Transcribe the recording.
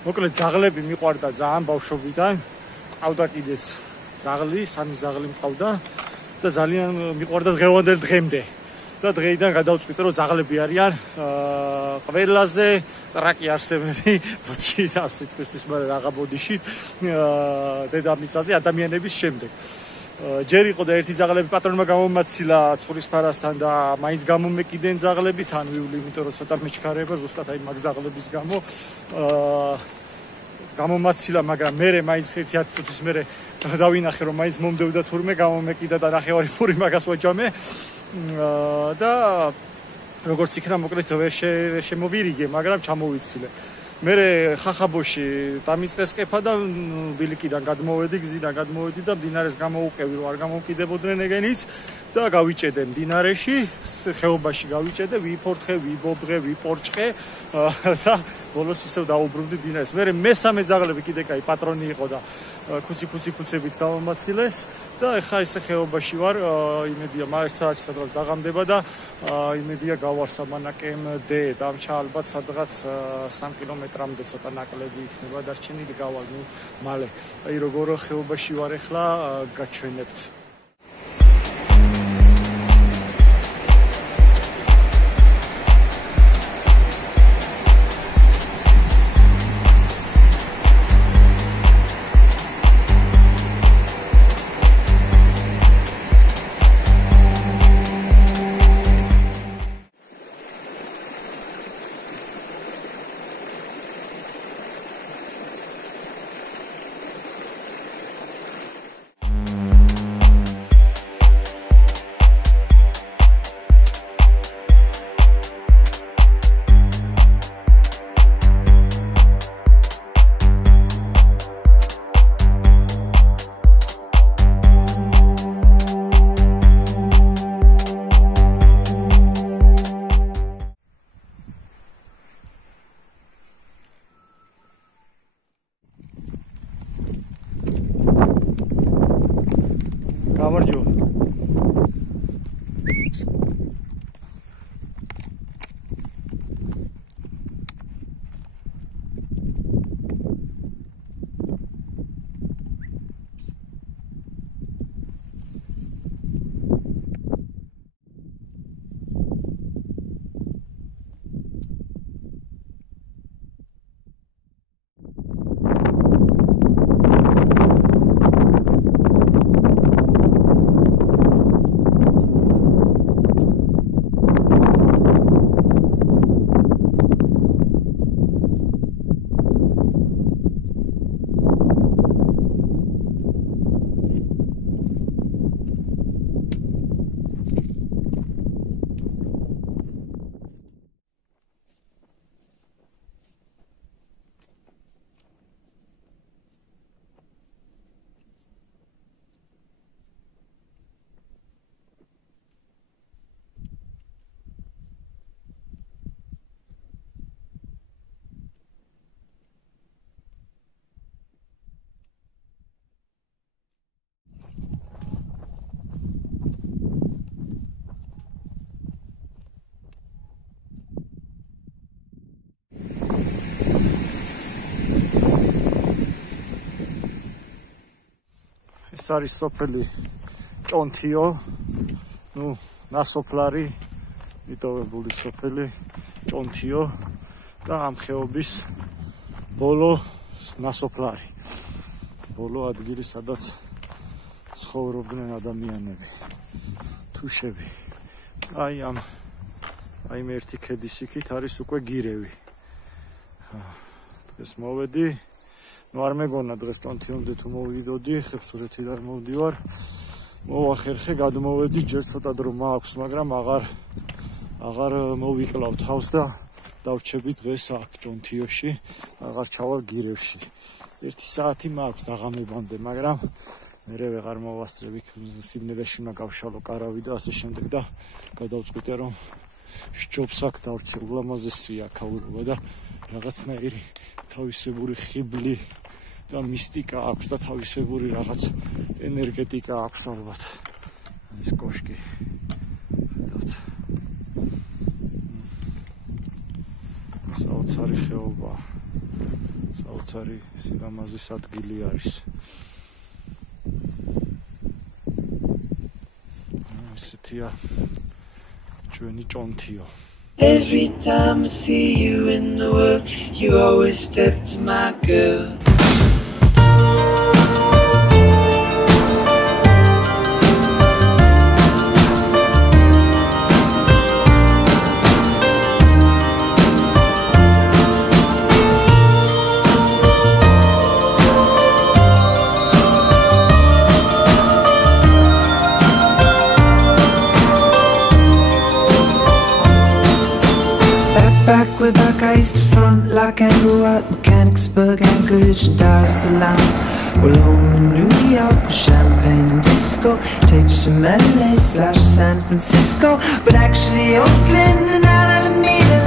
მოკლედ ძაღლები მიყვარდა ძალიან ბავშვობიდან. ყავდა კიდეც ძაღლი, სამი ძაღლი მყავდა და ძალიან მიყვარდა დღევანდელ დღემდე. და დღეიდან გადავწყვიტე რომ ძაღლები არიან ყველაზე ტრაკი არსებები ბოდიში და სიტყვის მაგრამ რაღა ბოდიში დედამიწაზე ადამიანების შემდეგ. ჯერ იყო და ერთი ძაღლები პატრონმა გამომაცილა ცურისფარასთან და მაინც გამომეკიდენ ძაღლები თან ვივლი, იმიტომ რომ ცოტა მეჩქარება ზუსტად აი მაგ ძაღლების გამო გამომაცილა, მაგრამ მე მაინც 1-10 წუთის მერე დავინახე რომ მაინც მომდევდა თურმე გამომეკიდა და ნახევარი ფური მაგას ვაჯამე და როგორც იქნა მოკლედ ვერ შემოვირიგე, მაგრამ ჩამოვიცილე. მე ხახაბოში დამიწყეს ყეფა და ბილიკიდან გადმოვედი, გზიდან გადმოვედი და მდინარეს გამოვუყევი რომ არ გამომკიდებოდნენ ეგენიც და გავიჭედე მდინარეში, ხეობაში გავიჭედე, ვიფორთხე, ვიბობღე, ვიპორჭყე და ბოლოს ისევ დაუბრუნდი მდინარეს. მე მესამე ძაღლები კიდე კაი პატრონი იყო და ქუცებით გამომაცილეს და ეხა ესე ხეობაში ვარ, იმედია მაგ საათში სადღაც დაღამდება და იმედია გავარ სამანაკემდე, დამჩა ალბათ სადღაც 3 კილომეტრამდე ცოტა ნაკლები იქნება დარჩენილი გავალ, ნუ მალე. აი როგორ ხეობაში ვარ ეხლა გაჩვენებთ. გამარჯობა. ეს არის სოფელი ჭონთიო, ну, ნასოფლარი, მიტოვებული სოფელი, ჭონთიო და ამ ხეობის ბოლო ნასოფლარი. ბოლო ადგილი, სადაც ცხოვრობდნენ ადამიანები, თუშები. აი ერთი ქედის იქით არის უკვე გირევი. დღეს მოვედი, ну არ მეგონა დღეს ჭონთიომდე თუ მოვიდოდი, ხევსურეთიდან მოვდივარ. მოვახერხე, გადმოვედი, ჯერ ცოტა დრო მაქვს, მაგრამ აღარ მოვიკლავ თავს და დავრჩები დღეს აქ ჭონთიოში, აღარ ჩავალ გირევში. 1 საათი მაქვს დაღამებამდე, მაგრამ მერე ვეღარ მოვასწრებ, იქ სიმნედეში უნდა გავშალო კარავი და ასე შემდეგ და გადავწყვიტე, რომ სჯობს აქ დავრჩე, ულამაზესია აქაურობა და რაღაცნაირი თავისებური ხიბლი და მისტიკა აქვს და თავისებური რაღაც ენერგეტიკა აქვს ალბათ. ის კოშკი. ხედავთ. საოცარი ხეობა. საოცარი სილამაზის ადგილი არის. ესეთია ჩვენი ჭონთიო. Every time I see you in the world, you always step to my girl. Way back, I used to front like Andrew at Mechanicsburg, Anchorage, and Dar es Salaam. Well, home in New York with champagne and disco, tapes from LA/San Francisco, but actually Oakland and Alameda.